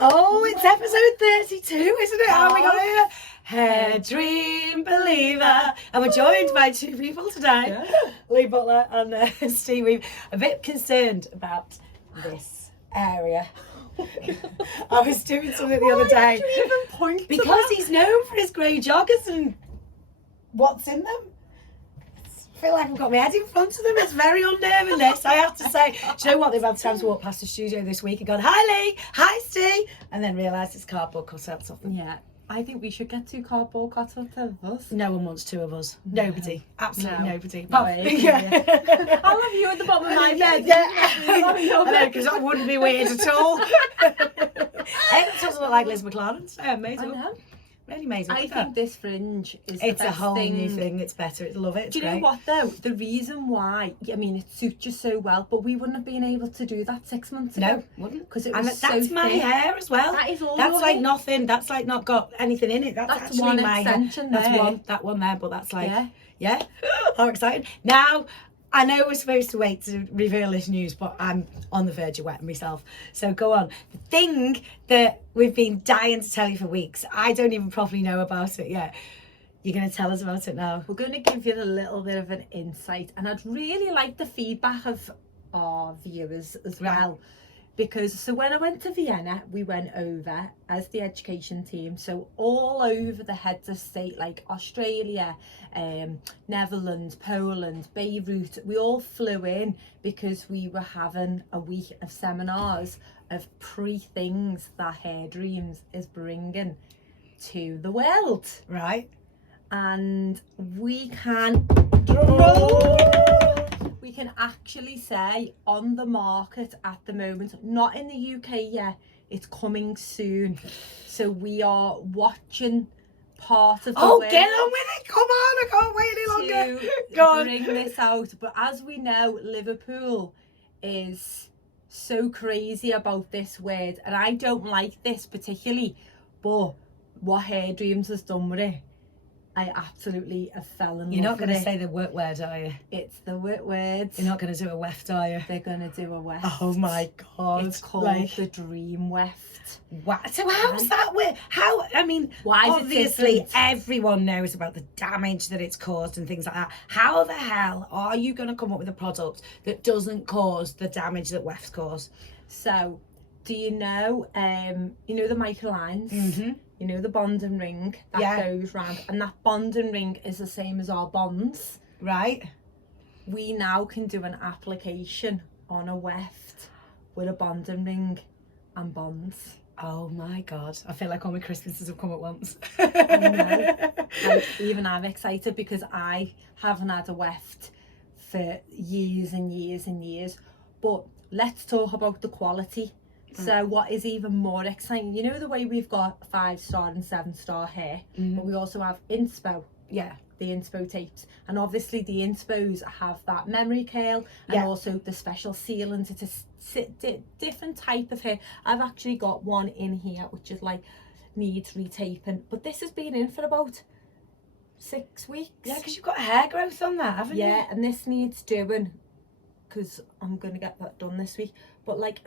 Oh, it's episode 32, isn't it? How we got here? Hairdream Believer. And we're joined by two people today. Lee Butler and Steve. We're a bit concerned about this area. I was doing something the other day. Why did you even point to because that? he's known for his grey joggers and what's in them. I feel like I've got my head in front of them. It's very unnerving, this, I have to say. Do you know what? They've had times to walk past the studio this week and gone, hi Lee, hi Steve, and then realised it's cardboard cutouts of them. Yeah, I think we should get two cardboard cutouts of us. No one wants two of us. Nobody. Absolutely No. nobody. No, But- yeah. I'll have you at the bottom of my bed. Yeah, because that wouldn't be weird at all. It doesn't look like Liz McLaren. So amazing. I know. Really amazing. I think this fringe is it's the a best whole thing. new thing. It's better. I love it. It's Do you know great. what though? The reason why, I mean, it suits you so well, but we wouldn't have been able to do that 6 months ago. No, wouldn't. Because it And was that's so my thick. hair as well. That is all That's your like hair. nothing. That's like not got anything in it. That's actually one my hair. extension That's there. that one there. But that's like, Yeah. yeah. How exciting! Now I know we're supposed to wait to reveal this news, but I'm on the verge of wetting myself. So go on. The thing that we've been dying to tell you for weeks, I don't even properly know about it yet. You're going to tell us about it now. We're going to give you a little bit of an insight, and I'd really like the feedback of our viewers as Right. well. Because so when I went to Vienna, we went over as the education team, so all over the heads of state like Australia, Netherlands, Poland, Beirut, we all flew in because we were having a week of seminars of things that Hairdreams is bringing to the world. Right. And we can actually say on the market at the moment, not in the UK yet, it's coming soon. So we are watching part of the Oh, world get on with it. Come on. I can't wait any longer. to Go on. bring this out. But as we know, Liverpool is so crazy about this word, and I don't like this particularly, but what Hairdreams has done with it, I absolutely have fell in You're not love going to with say the word word, are you? It's the words. You're not going to do a weft, are you? They're going to do a weft. Oh my God. It's called Like, the Dream Weft. what? So how's that weird? How, I mean, Why is it obviously different? everyone knows about the damage that it's caused and things like that. How the hell are you going to come up with a product that doesn't cause the damage that wefts cause? So, do you know the microlines? Mm-hmm. You know the bonding ring that Yeah. goes round, and that bonding ring is the same as our bonds. Right. We now can do an application on a weft with a bonding ring and bonds. Oh my God. I feel like all my Christmases have come at once. I know. Like, even I'm excited because I haven't had a weft for years and years and years. But let's talk about the quality. So what is even more exciting, you know the way we've got 5-star and 7-star hair, but we also have inspo. Yeah. The inspo tapes, and obviously the inspos have that memory curl and Yeah. also the special sealants. It's a different type of hair. I've actually got one in here which is like needs retaping, but this has been in for about 6 weeks. Yeah, because you've got hair growth on that, haven't you? Yeah, and this needs doing because I'm gonna get that done this week. But like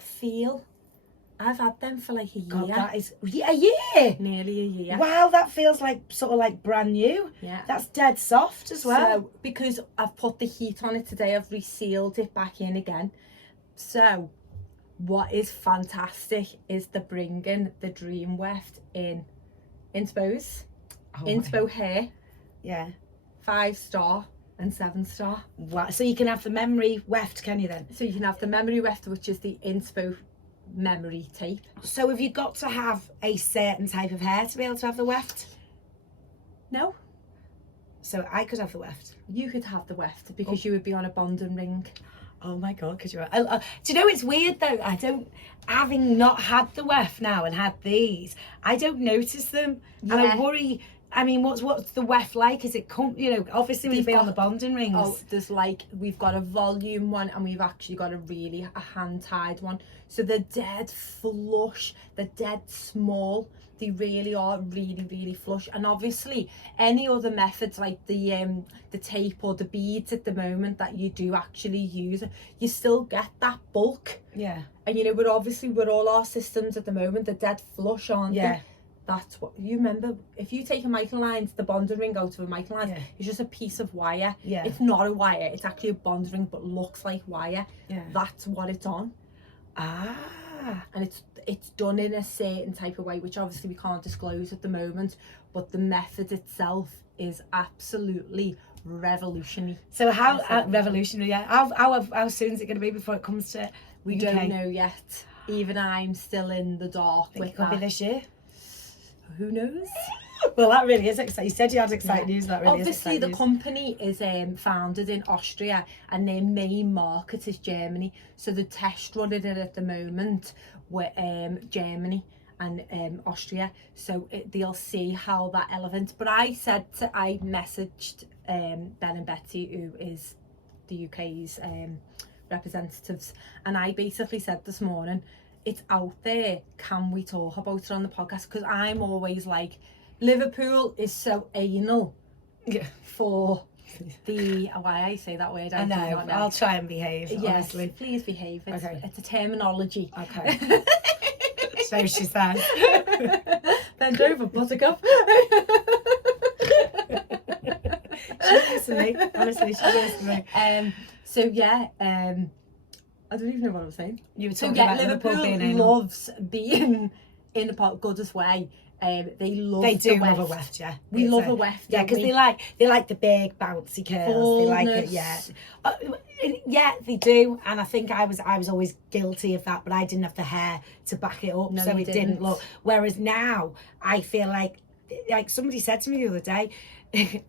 I've had them for like a year. God, that is a year. Nearly a year. Wow, that feels like sort of like brand new. Yeah. That's dead soft as well. So, because I've put the heat on it today, I've resealed it back in again. So, what is fantastic is the bringing the Dream Weft in inspos, inspo hair, Yeah. 5-star and 7-star. Wow. So you can have the memory weft, can you then? So you can have the memory weft, which is the inspo memory tape. So have you got to have a certain type of hair to be able to have the weft? No, So I could have the weft. you could have the weft because you would be on a bonding ring. Oh my God, could you? Do you know it's weird though? Having not had the weft now and had these, I don't notice them, and I Yeah. worry. I mean, what's the weft like? Is it, obviously we've been on the bonding rings. Oh, there's like, we've got a volume one and we've actually got a hand-tied one. So they're dead flush, they're dead small. They really are really flush. And obviously any other methods like the tape or the beads at the moment that you do actually use, you still get that bulk. Yeah. And with all our systems at the moment, they're dead flush, aren't they? That's what you remember. If you take a microline, the bonding ring out of a microline, it's just a piece of wire. Yeah. It's not a wire, it's actually a bonding ring but looks like wire. Yeah. That's what it's on. And it's done in a certain type of way, which obviously we can't disclose at the moment, but the method itself is absolutely revolutionary. So how revolutionary? Yeah. How soon is it going to be before it comes to we UK? Don't know yet. Even I'm still in the dark. It could be this year. Who knows? Well, that really is exciting. You said you had exciting news. That really obviously is the company is founded in Austria and their main market is Germany, so the test running it at the moment with Germany and Austria, so they'll see how that elevates. But I messaged Ben and Betty, who is the UK's representatives, and I basically said this morning, it's out there, can we talk about it on the podcast? Because I'm always like, Liverpool is so anal for the, why I say that word, I know, do not know. I'll try and behave, yes, honestly. Please behave, it's a terminology. Okay. So she says. Bend over, buttercup. She listens to me, honestly, she listens to me. So yeah, I don't even know what I was saying. You were talking about Liverpool being anal. Loves being in a goodest way. They love. They do the love a weft. weft, yeah. We love a weft. Yeah, because they like the big bouncy curls. Fullness. They like it, yeah, they do. And I think I was always guilty of that, but I didn't have the hair to back it up, so it didn't look. Whereas now, I feel like somebody said to me the other day,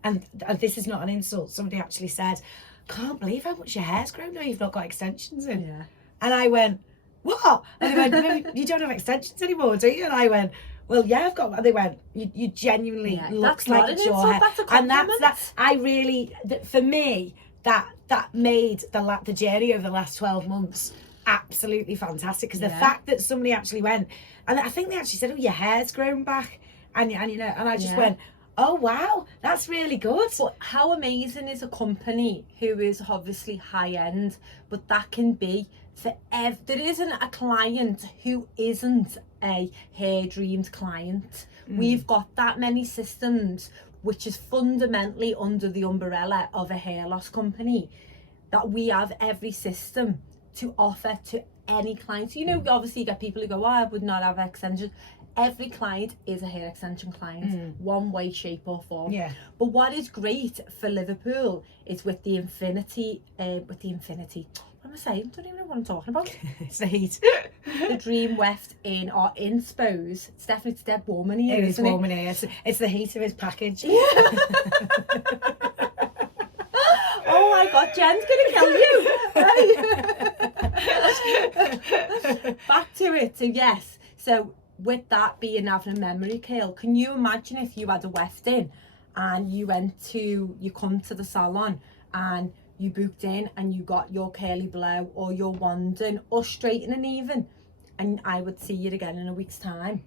and this is not an insult. Somebody actually said, "Can't believe how much your hair's grown now. You've not got extensions in." Yeah. And I went, "What?" And they went, "No, you don't have extensions anymore, do you?" And I went, "Well, yeah, I've got." And they went, "You genuinely looks like it's your hair." That's a compliment. And that's I really, for me, that made the journey over the last 12 months absolutely fantastic, because the fact that somebody actually went, and I think they actually said, "Oh, your hair's grown back," and I just went, "Oh wow, that's really good." But how amazing is a company who is obviously high end, but that can be for there isn't a client who isn't a Hairdreams client. We've got that many systems, which is fundamentally under the umbrella of a hair loss company, that we have every system to offer to any client. So, obviously you get people who go, "Oh, I would not have extensions." Every client is a hair extension client, one way, shape or form. Yeah. But what is great for Liverpool is with the infinity, what am I saying? I don't even know what I'm talking about. It's the heat. The Dream Weft in our inspos. It's dead warm in here, It is isn't warm in here. It's the heat of his package. Yeah. Oh my God, Jen's gonna kill you. Back to it. So yes, so with that being having a memory kill, can you imagine if you had a weft in and you come to the salon and you booked in and you got your curly blow or your wanding or straightening even, and I would see you again in a week's time,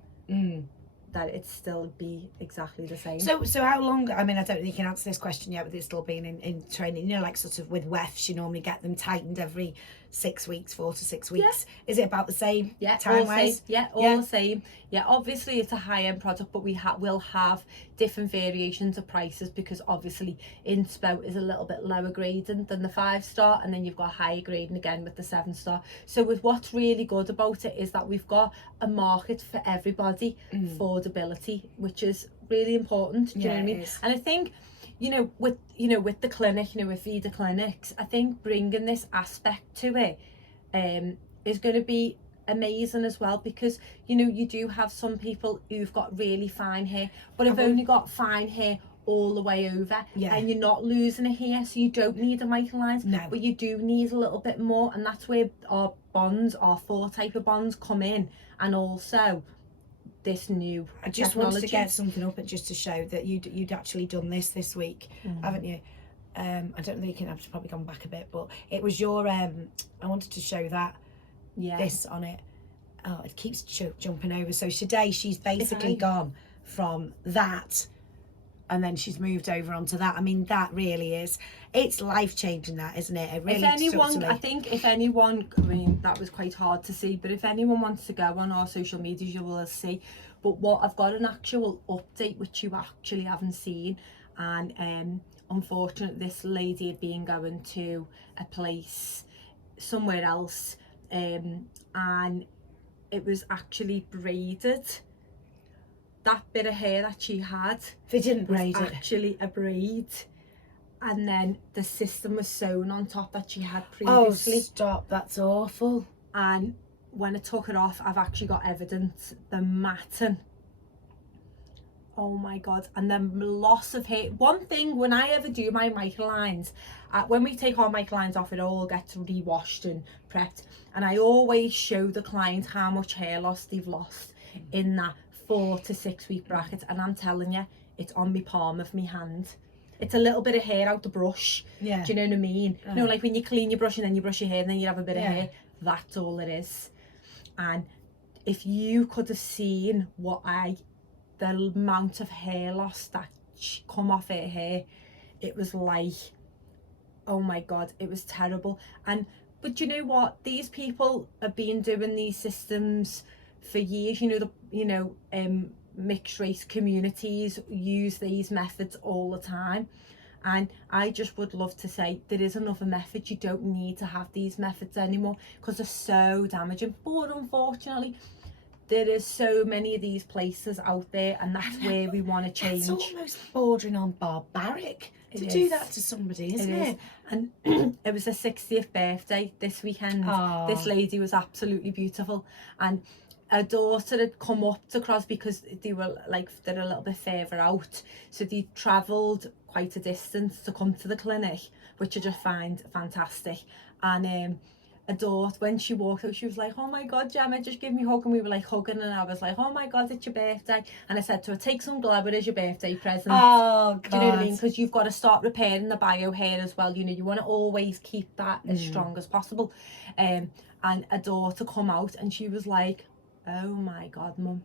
that it'd still be exactly the same. So how long, I mean, I don't think you can answer this question yet, with it still being in training, like sort of with wefts, you normally get them tightened every 6 weeks, 4 to 6 weeks. Is it about the same time wise? All the same. Yeah, obviously it's a high-end product, but we will have different variations of prices, because obviously Inspo is a little bit lower grading than the 5-star, and then you've got higher grading again with the 7-star. So with what's really good about it is that we've got a market for everybody, affordability, which is really important. Do you know what I mean? And I think, with the clinic, with Vida clinics, I think bringing this aspect to it is going to be amazing as well, because you do have some people who've got really fine hair, but have only got fine hair all the way over, and you're not losing a hair, so you don't need a microline, but you do need a little bit more, and that's where our 4 type of bonds come in. And also this new I just technology. wanted to get something up and just to show that you'd actually done this week, haven't you? I don't think you can have probably gone back a bit, but it was your I wanted to show that this on it. Oh, it keeps jumping over. So today she's basically gone from that and then she's moved over onto that. I mean, that really is, it's life-changing, that, isn't it? It really, if anyone, I think if anyone, I mean, that was quite hard to see, but if anyone wants to go on our social medias, you will see. But what I've got an actual update which you actually haven't seen, and unfortunately this lady had been going to a place somewhere else, and it was actually braided. That bit of hair that she had, they didn't braid was it, actually a braid, and then the system was sewn on top that she had previously. Oh stop, that's awful. And when I took it off, I've actually got evidence, the matting, oh my god, and the loss of hair. One thing, when I ever do my microlines, when we take our microlines off, it all gets re-washed and prepped, and I always show the client how much hair loss they've lost in that 4 to 6 week bracket, and I'm telling you, it's on my palm of my hand. It's a little bit of hair out the brush. Yeah. Do you know what I mean? You know, like when you clean your brush and then you brush your hair and then you have a bit of hair. That's all it is. And if you could have seen the amount of hair loss that come off her hair, it was like, oh my god, it was terrible. But you know what? These people have been doing these systems for years. Mixed race communities use these methods all the time, and I just would love to say there is another method. You don't need to have these methods anymore because they're so damaging. But unfortunately, there is so many of these places out there, and that's where we want to change. It's almost bordering on barbaric to do that to somebody, isn't it? And it was her 60th birthday this weekend. Aww. This lady was absolutely beautiful, and her daughter had come up to Crosby because they're a little bit further out, so they travelled quite a distance to come to the clinic, which I just find fantastic. And her daughter, when she walked out, she was like, oh my god, Jemma, just give me a hug. And we were like hugging, and I was like, oh my god, it's your birthday. And I said to her, take some Glabber as your birthday present. Oh god. Do you know what I mean? Because you've got to start repairing the bio hair as well. You want to always keep that as strong as possible. And her daughter come out and she was like, oh my god, mum,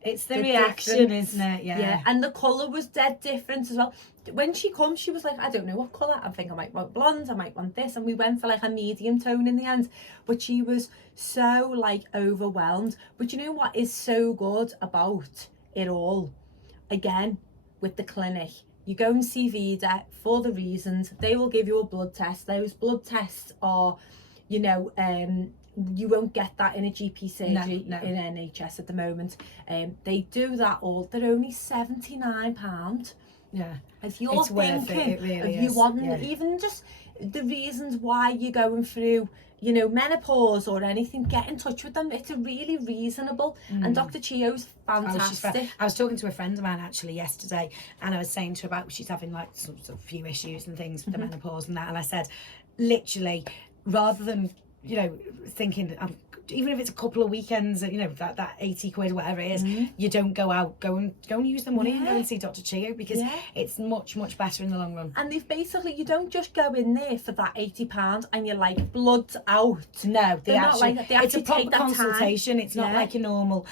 it's the reaction, isn't it? Yeah, and the colour was dead different as well. When she comes, she was like, I don't know what colour, I think I might want blonde, I might want this, and we went for like a medium tone in the end. But she was so like overwhelmed. But you know what is so good about it all? Again, with the clinic, you go and see Vida for the reasons. They will give you a blood test. Those blood tests are, you won't get that in a GP surgery in NHS at the moment. They do that all. They're only £79. Yeah, if you're it's thinking, worth it. It really if you want even just the reasons why you're going through, menopause or anything, get in touch with them. It's a really reasonable. And Dr. Chio's fantastic. I was talking to a friend of mine actually yesterday, and I was saying to her about she's having like some sort of few issues and things with the menopause and that, and I said, literally, rather than thinking even if it's a couple of weekends, that 80 quid or whatever it is, you don't go out, go and use the money and go and see Dr. Chio, because it's much better in the long run. And they've basically, you don't just go in there for that £80 and you're like blood's out. No, they're not like that. They it's a proper take that consultation. Time. It's not like a normal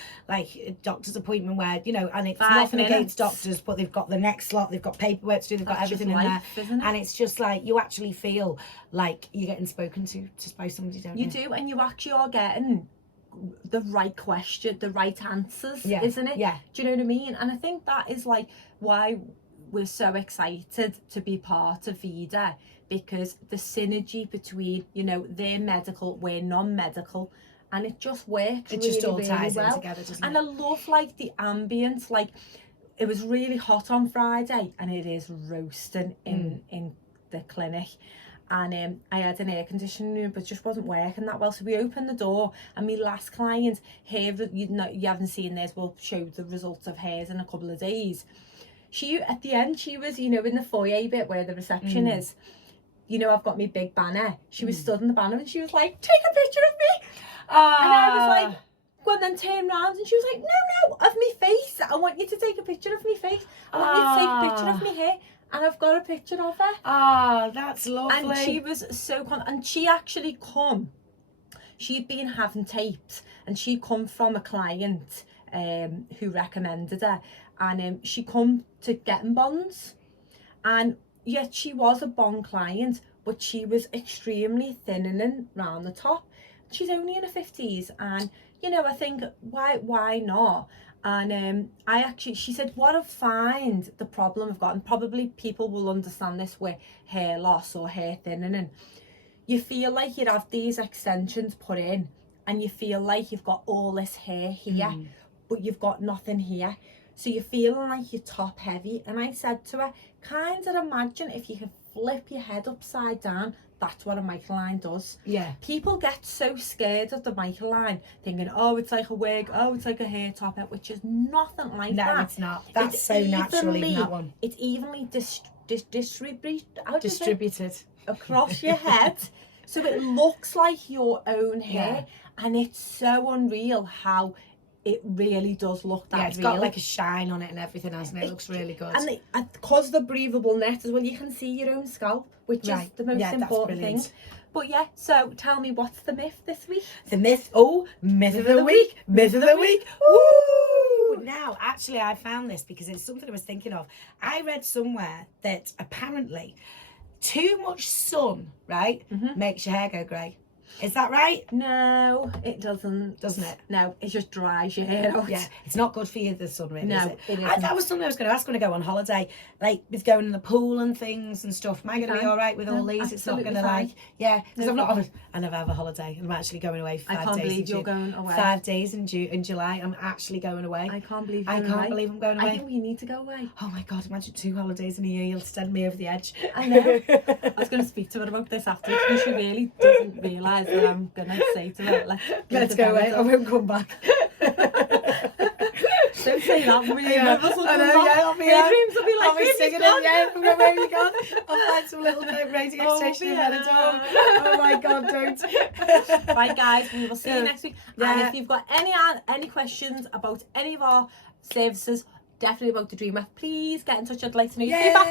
doctor's appointment where and it's nothing against doctors, but they've got the next lot, they've got paperwork to do, they've got everything in there, and it's just like you actually feel like you're getting spoken to just by somebody, don't you? You do, and you actually are getting the right question, the right answers, isn't it? Yeah. Do you know what I mean? And I think that is like why we're so excited to be part of Vida, because the synergy between, they're medical, we're non-medical, and it just works. It really, just all ties really well. in together, doesn't it? And I love the ambience. It was really hot on Friday, and it is roasting in the clinic. And I had an air conditioning room, but it just wasn't working that well. So we opened the door, and my last client, here, you haven't seen this, we'll show the results of hers in a couple of days. She, at the end, she was, in the foyer bit where the reception is. I've got my big banner. She was stood in the banner, and she was like, take a picture of me. And I was like, Go and then turn round, and she was like, no, of me face. I want you to take a picture of me face. I want you to take a picture of me hair. And I've got a picture of her. Ah, that's lovely. And she was so and she actually she'd been having tapes, and she'd come from a client who recommended her, and she come to getting bonds, and yet she was a bond client, but she was extremely thinning round the top. She's only in her 50s, and you know, I think why not? And she said, what I find the problem I've got, and probably people will understand this with hair loss or hair thinning, and you feel like you'd have these extensions put in, and you feel like you've got all this hair here, but you've got nothing here. So you're feeling like you're top heavy. And I said to her, kind of imagine if you could flip your head upside down. That's what a microline does. Yeah. People get so scared of the microline, thinking, oh, it's like a wig, oh, it's like a hair topper, which is nothing like that. No, it's not. That's it's so natural, even that one. It's evenly distributed across your head. So it looks like your own hair. Yeah. And it's so unreal how it really does look that real. It's got like a shine on it and everything, hasn't it? It looks really good. And because the breathable net as well, you can see your own scalp, which is the most important thing. But yeah, so tell me, what's the myth this week? The myth, myth of the week. Woo! Now, actually, I found this because it's something I was thinking of. I read somewhere that apparently too much sun, right, makes your hair go grey. Is that right? No, it doesn't. Doesn't it? No, it just dries your hair out. Yeah, it's not good for you, the sun, really, is no, it? It isn't. That was something I was going to ask when I go on holiday, like with going in the pool and things and stuff. Am I going to be all right with all these? It's not going to because I never have a holiday. I'm actually going away for 5 days. I can't believe you're going away. 5 days in July. I'm actually going away. I can't believe I'm going away. I think we need to go away. Oh my God, imagine 2 holidays in a year. You'll send me over the edge. I know. I was going to speak to her about this afterwards, because she really doesn't realise that I'm going to say to her, let's go away. I won't come back. Don't say that. I'll be Hairdreams will be like, I'll be singing it. I'm going, where have you gone? I'll find some little radio station in Benidorm. Oh my God, don't. Right, guys, we will see you next week. And if you've got any questions about any of our services, definitely about the Dreamer, please get in touch. I'd like to know your feedback.